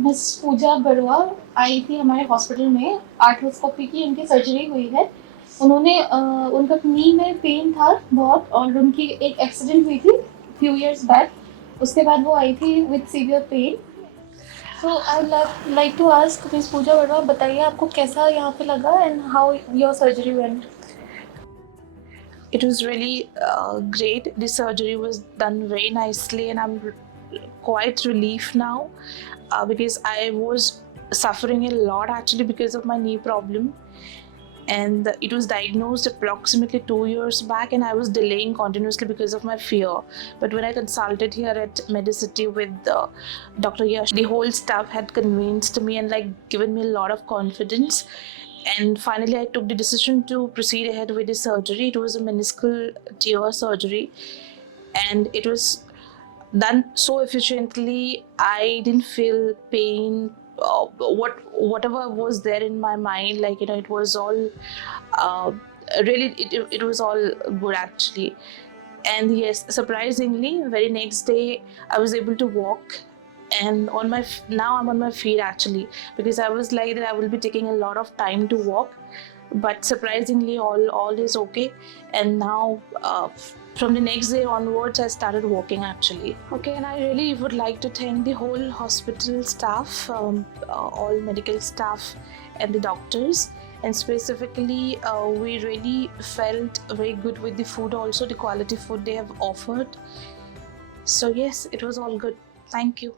Miss Puja Barua आई थी हमारे hospital में, आर्थ्रोस्कोपी की उनकी सर्जरी हुई है। उन्होंने उनका नी में पेन था बहुत, और उनकी एक एक्सीडेंट हुई थी फ्यू इयर्स बैक। उसके बाद वो आई थी with severe pain. So I like to ask miss Puja Barua, बताइए आपको कैसा यहाँ पे लगा and how your surgery went. It was really great. The surgery was done very nicely, and I'm quite relieved now because I was suffering a lot actually because of my knee problem. And it was diagnosed approximately 2 years back, and I was delaying continuously because of my fear. But when I consulted here at Medicity with Dr. Yash, the whole staff had convinced me and given me a lot of confidence. And finally, I took the decision to proceed ahead with the surgery. It was a meniscal tear surgery, and it was done so efficiently. I didn't feel pain. Whatever was there in my mind, it was all really. It was all good actually. And yes, surprisingly, very next day I was able to walk, and now I'm on my feet actually, because I was like that I will be taking a lot of time to walk, but surprisingly all is okay. And now from the next day onwards I started walking actually. Okay, and I really would like to thank the whole hospital staff, all medical staff and the doctors. And specifically we really felt very good with the food also, the quality food they have offered. So yes, it was all good. Thank you.